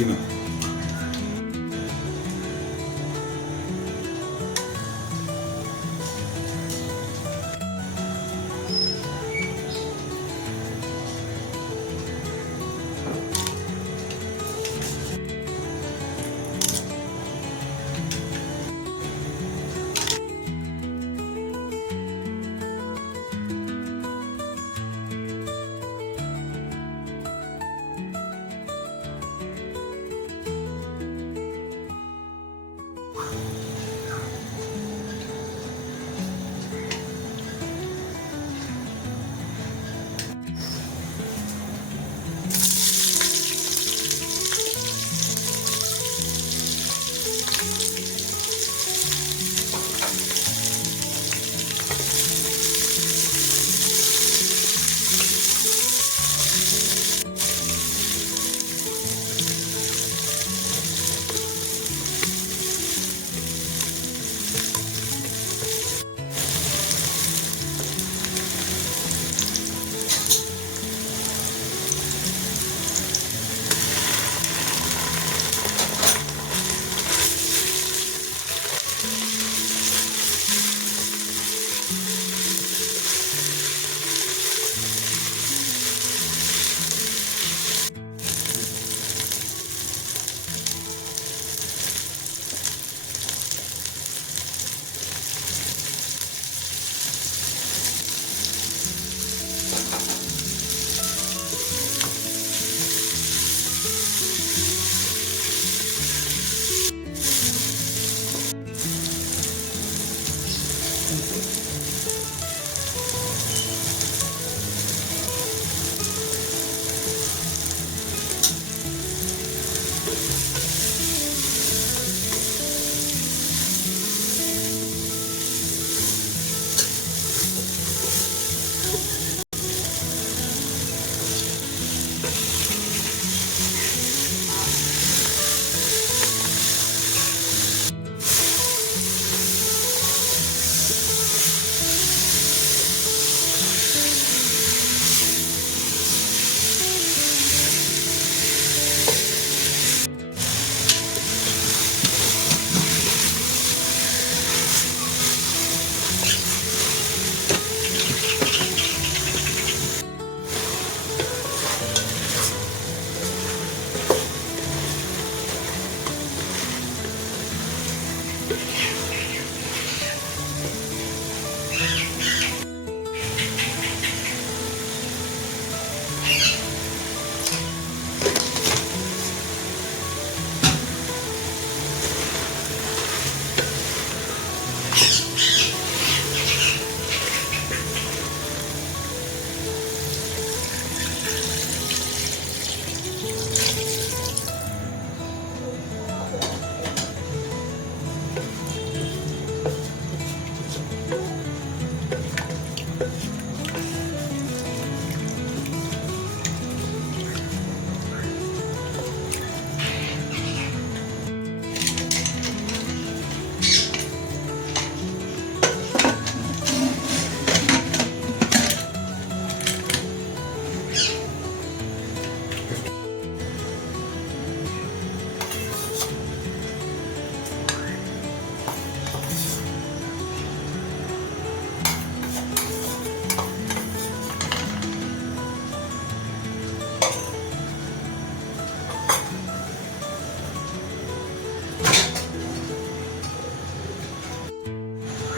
steamer.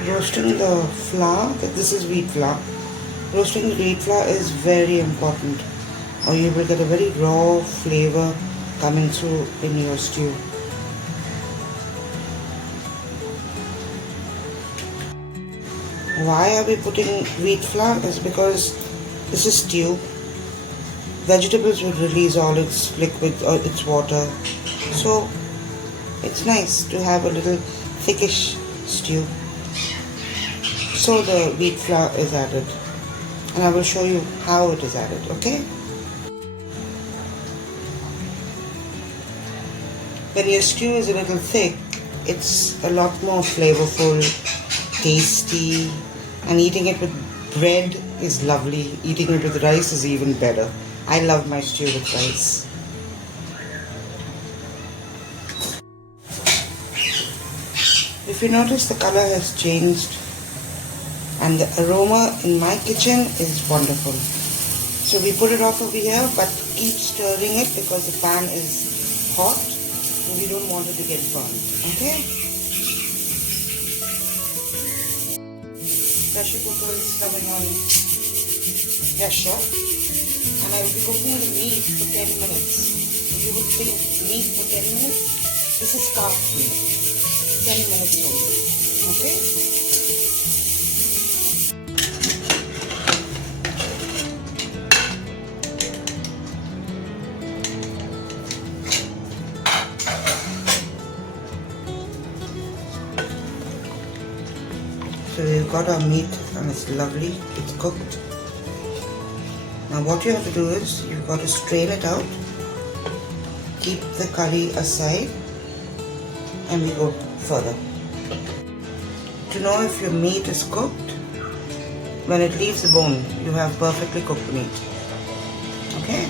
Roasting the flour, this is wheat flour. Roasting the wheat flour is very important, or you will get a very raw flavor coming through in your stew. Why are we putting wheat flour? Is because this is stew. Vegetables will release all its liquid or its water, so it's nice to have a little thickish stew. So the wheat flour is added, and I will show you how it is added, okay? When your stew is a little thick, it's a lot more flavorful, tasty, and eating it with bread is lovely. Eating it with rice is even better. I love my stew with rice. If you notice, the color has changed and the aroma in my kitchen is wonderful. So we put it off over here, but keep stirring it because the pan is hot and we don't want it to get burned. Okay? Pressure cooker is coming on pressure and I will be cooking the meat for 10 minutes. You would think meat for 10 minutes? This is calf meat. 10 minutes only. Okay? So we've got our meat and it's lovely, it's cooked. Now what you have to do is, you've got to strain it out, keep the curry aside and we go further. To know if your meat is cooked, when it leaves the bone, you have perfectly cooked meat. Okay?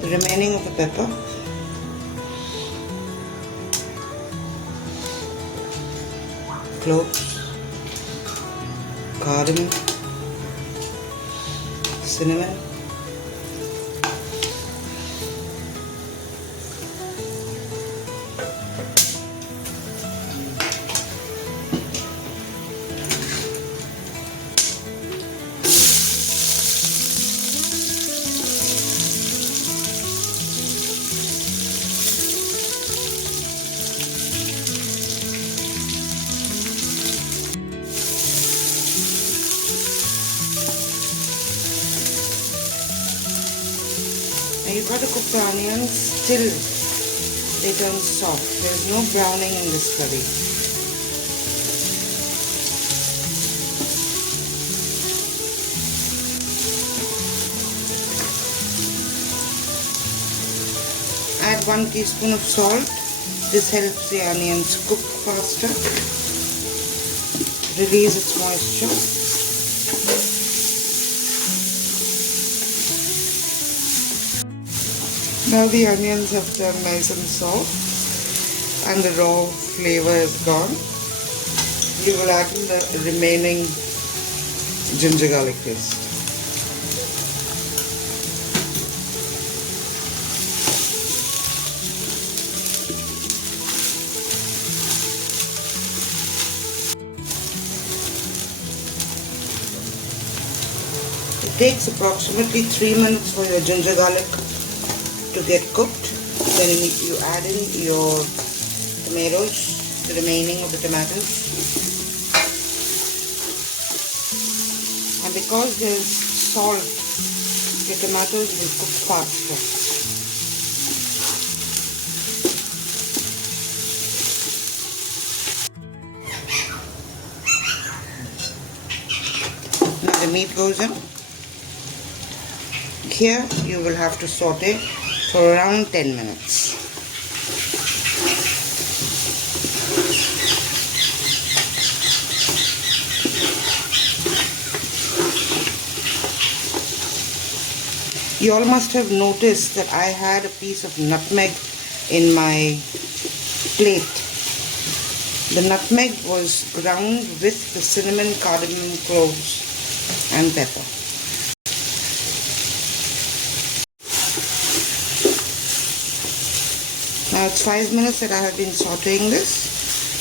The remaining of the pepper, cloves, cardamom, cinnamon, now you've got to cook the onions till they turn soft. There is no browning in this curry. Add 1 teaspoon of salt. This helps the onions cook faster, release its moisture. Now the onions have turned nice and soft and the raw flavor is gone. You will add in the remaining ginger garlic paste. It takes approximately 3 minutes for your ginger garlic to get cooked. Then you add in your tomatoes, the remaining of the tomatoes. And because there's salt, your tomatoes will cook faster. Now the meat goes in. Here you will have to saute for around 10 minutes. You all must have noticed that I had a piece of nutmeg in my plate. The nutmeg was ground with the cinnamon, cardamom, cloves and pepper. Now it's 5 minutes that I have been sauteing this.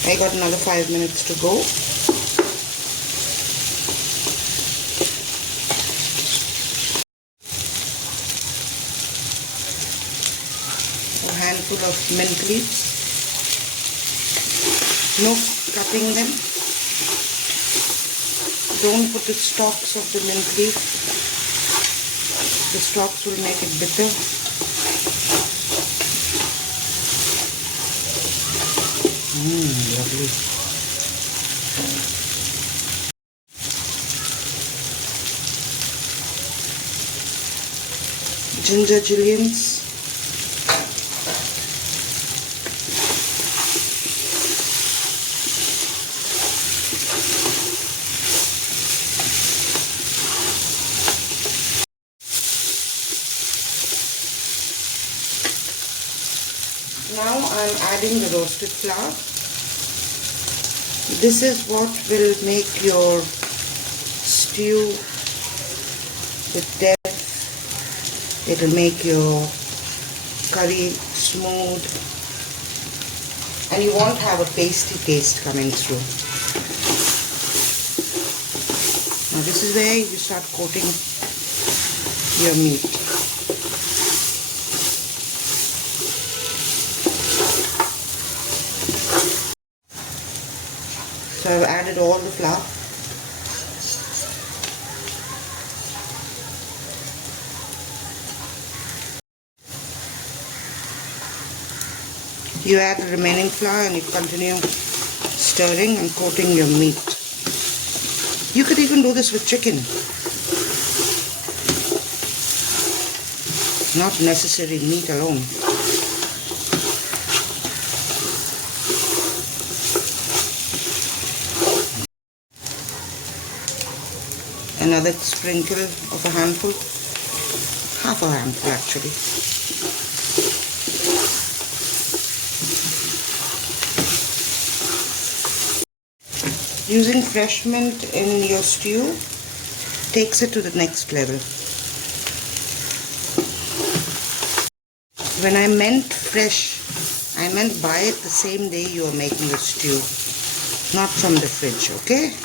I got another 5 minutes to go. A handful of mint leaves. No cutting them. Don't put the stalks of the mint leaf. The stalks will make it bitter. Lovely. ginger juliennes. Now I'm adding the roasted flour. This is what will make your stew with depth. It will make your curry smooth, and you won't have a pasty taste coming through. Now this is where you start coating your meat. So I've added all the flour. You add the remaining flour and you continue stirring and coating your meat. You could even do this with chicken. Not necessarily meat alone. Another sprinkle of a handful, half a handful actually. Using fresh mint in your stew takes it to the next level. When I meant fresh, I meant buy it the same day you are making the stew, not from the fridge, okay?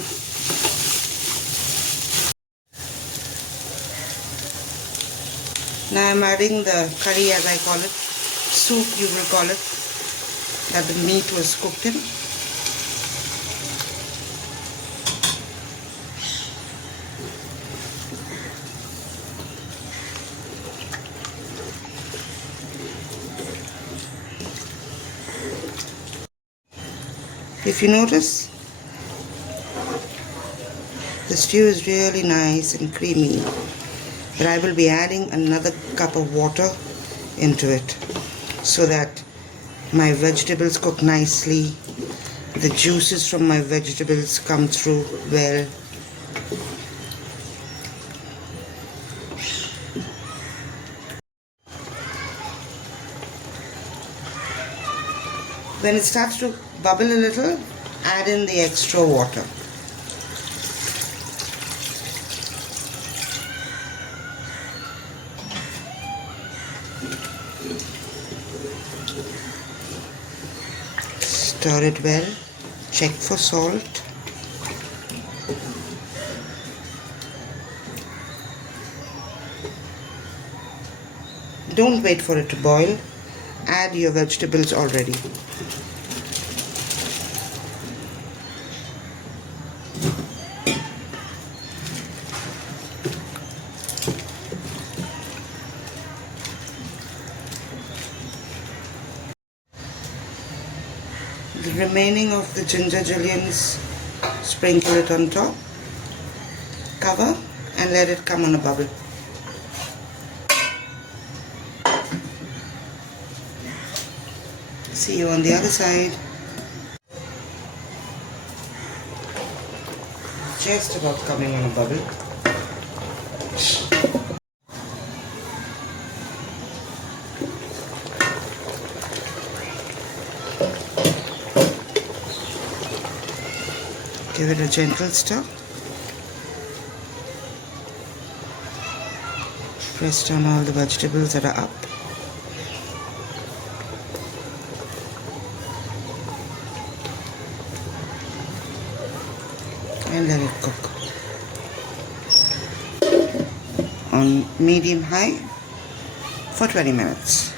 Now I'm adding the curry, as I call it, soup you will call it, that the meat was cooked in. If you notice, the stew is really nice and creamy, but I will be adding another cup of water into it so that my vegetables cook nicely, the juices from my vegetables come through well. When it starts to bubble a little, add in the extra water. Stir it well, check for salt. Don't wait for it to boil, add your vegetables already. The remaining of the ginger juliennes, sprinkle it on top, cover and let it come on a bubble. See you on the other side. Just about coming on a bubble. Give it a gentle stir. Press down all the vegetables that are up. And let it cook on medium high for 20 minutes.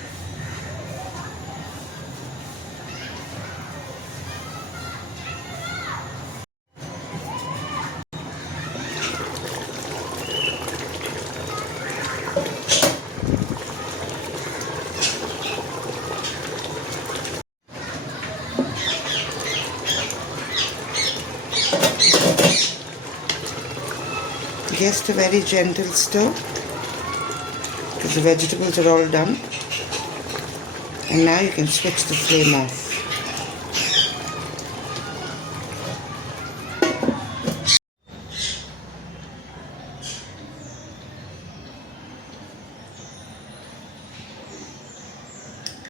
Just a very gentle stir. because the vegetables are all done. And now you can switch the flame off.